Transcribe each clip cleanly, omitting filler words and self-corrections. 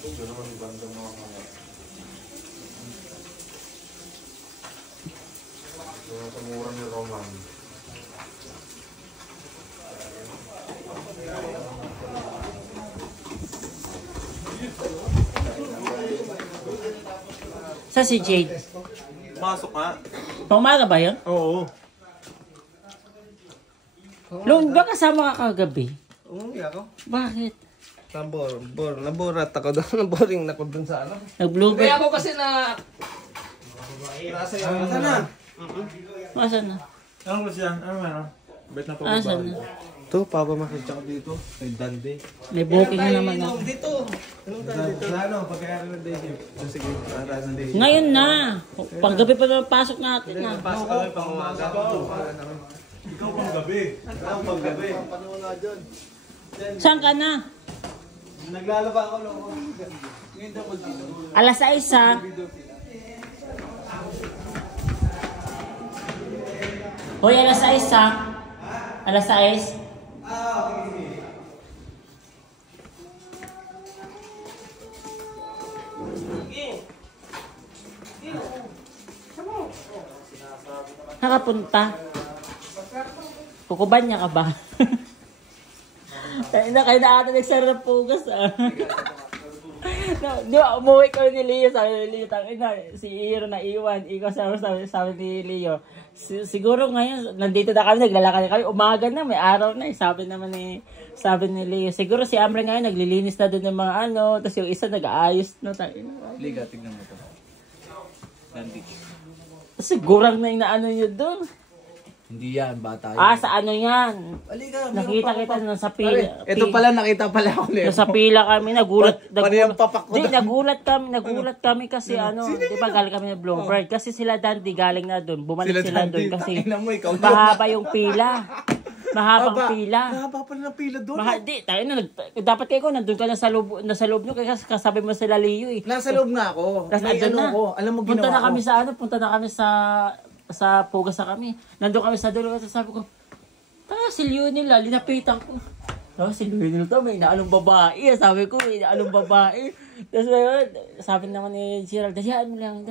Ito naman yung bandang mga mga. Yung sa mura ni Roman. Sa si Jade? Masok nga. Pumaga ba yun? Oo. Loon, ba kasama ka kagabi? Umuwi ako. Bakit? Naborat ako doon. Naboring na ako doon sa ano. Nag-bluebird? Kaya ako kasi na... Nasa yung... Nasaan na? Asan na? Ano ba siya? Ano meron? Bet na Asan na? Ito, papamakit ako dito. May dande. May booking na naman ako. Dito. Anong tayo dito? Ano? Pagkayari ng day shift. Sige, para ng day shift. Ngayon na. Panggabi pa na pasok natin na. Pasok kami pang umaga. Ikaw pang gabi. Ikaw pang gabi. Saan ka na? Naglalaba ako lang. Ngayon daw dito. Alas 6 ha? Hoy, alas 6 ha? Alas 6? Nakapunta. Kukuban niya ka ba? Kayo na ata nagsarap pugas ah. No, di ba, umuwi kami ni Leo, sabi ni Leo, si Iro na iwan, ikaw sabi ni Leo, siguro ngayon, nandito na kami, naglalakad na kami, umaga na, may araw na, sabi ni Leo, siguro si Amber ngayon, naglilinis na doon ng mga ano, tapos yung isa nag-aayos na tayo. Liga, tignan mo to. Nandito. Sigurang na inaano nyo doon. Hindi yan, bata yan. Ah, sa ano yan? Aliga, Nakita kita nasa pila. Ito pala, nakita pala ako. Nasa pila kami, nagulat yung papak ko? Di, nagulat kami kasi ano, di ba galing kami ng Bloomberg. Kasi sila Dandy galing na doon, bumalik sila doon kasi mahaba yung pila. Mahabang pila. Mahaba pala ng pila doon. Di, tayo na, dapat kayo nandun ka na sa loob nyo, kasi kasabi mo sila Leo eh. Nasa loob nga ako. Tapos May andun ano na. ko. Alam mo ginawa ko. Punta na kami sa Pugas na kami. Nandun kami sa dulo. Sabi ko, si Lionel, linapitan ko. Si Lionel to, may inaalong babae. Sabi ko, may inaalong babae. Tapos sabi naman ni Gerald, dayaan mo lang.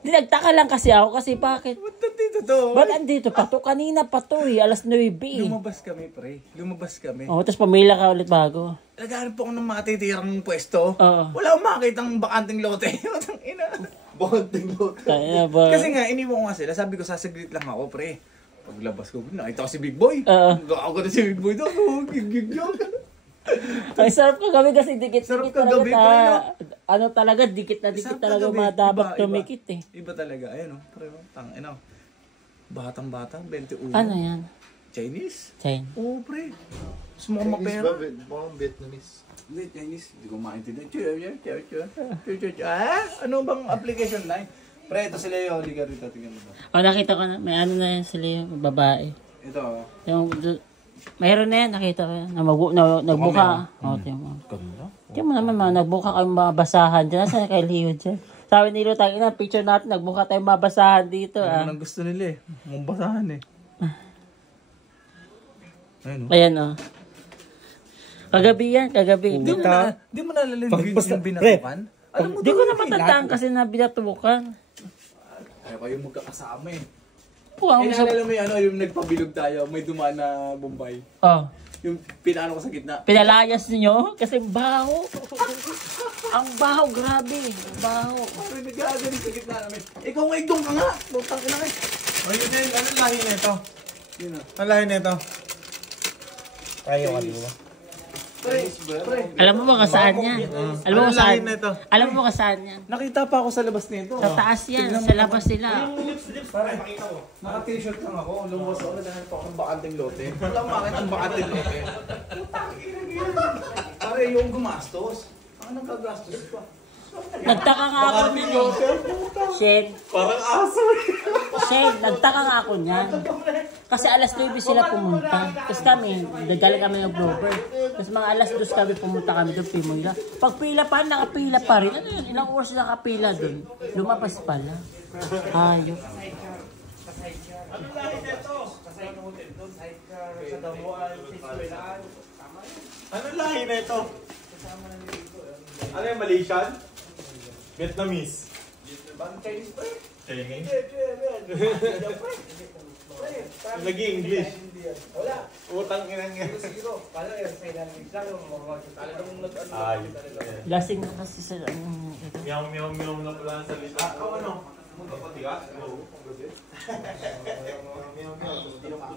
Di nagtaka lang kasi ako kasi bakit? Ba't nandito to? Ba't andito pa to? Kanina pa to eh, alas 9 eh. Lumabas kami, pre. Lumabas kami. Oh, tapos pamila ka ulit bago. Naghanap ako ng matitirang pwesto. Oo. Wala akong makitang bakanting lote. Ina. Bakanting lote. Kaya ba? Kasi nga, iniwan ko nga sila. Sabi ko, sasaglit lang ako, pre. Paglabas ko, nakita ko si Big Boy. Oo. Ako na si Big Boy doon. Gig yun. Ang sarap ka kami kasi dikit Sarap talaga. kagabi, pre, no? Ano talaga, dikit na dikit Sarap talaga kagabi. dapat Iba. tumikit eh. Iba talaga. Ayun, pre. Batang-bata, 21. Ano yan? Chinese? Chain. Oo, pre. Mas mukhang Chinese mapera. ba? Mukhang Vietnamese. Hindi, Chinese. Hindi ko maintindihan. Ano bang application line? Pre, ito sila yung liga rito. Tingnan mo ba? Oh, nakita ko na. May ano na yan sila yung babae. Ito. Mayroon na yan, nakita ko yan. Nagbuka. O, tiyan mo. Ganda. Tiyan mo naman, nagbuka kami mabasahan dyan. Nasaan kay Leo dyan? Sabi ni Leo, tangina, picture natin, nagbuka tayong mabasahan dito. Ano nang gusto nila eh. Mabasahan eh. Ayun o. Ayan o. Kagabi yan, kagabi. Di mo nalala yung binatukan? Di ko na matandaan kasi na binatukan. Ayaw kayong magkakasama eh. Puwang Eh, sa... naalala mo yung ano, yung nagpabilog tayo, may dumaan na Bombay. Oh. Yung pinaano ko sa gitna. Pinalayas niyo kasi baho. Ang baho, grabe. Ang baho. Pero nagkagaling sa gitna namin. Ikaw nga, igdong ka nga! Butang ina ka. Ay, yun yun. Anong lahi na ito? Yun na. Anong lahi na ito? Ayaw ka, di ba? Pre, Alam mo ba kung saan yan? Alam mo Anong kung saan? lahi na ito? Alam mo kung saan yan? nakita pa ako sa labas nito. Sa taas yan, sa labas nila. Pare, naka-t-shirt lang ako. Lumabas ako, naghahanap ako ng bakanting lote. Wala akong makita ng bakanting lote. Pare, yung gumastos. Ang nagkagastos pa. Nagtaka nga ako niyan eh. Shed. Parang aso Shed, nagtaka nga ako niyan. Kasi alas 9 sila pumunta. Tapos kami, nagaling kami ng Bloomberg. Tapos mga alas 2 kami pumunta kami doon, Pimoyla. Pag pila pa, nakapila pa rin. Ano yun? Ilang oras nakapila doon? Lumabas pala. Ayok. Anong lahi na ito? Ano yung Malaysian? Vietnamese? Bang Chinese pa eh. Chinese? Nag-i-English. Wala. Utang ina nga. Zero. Paano yung sa inalig lang yung mga talagang nag-ano. Ay. Lasing na kasi sila. Meow meow meow na pala ang salita. Ano? Magpapatigas? Oo.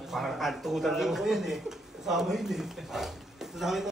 Parang kantutan lang ko yun eh. Kasama yun eh. Kasama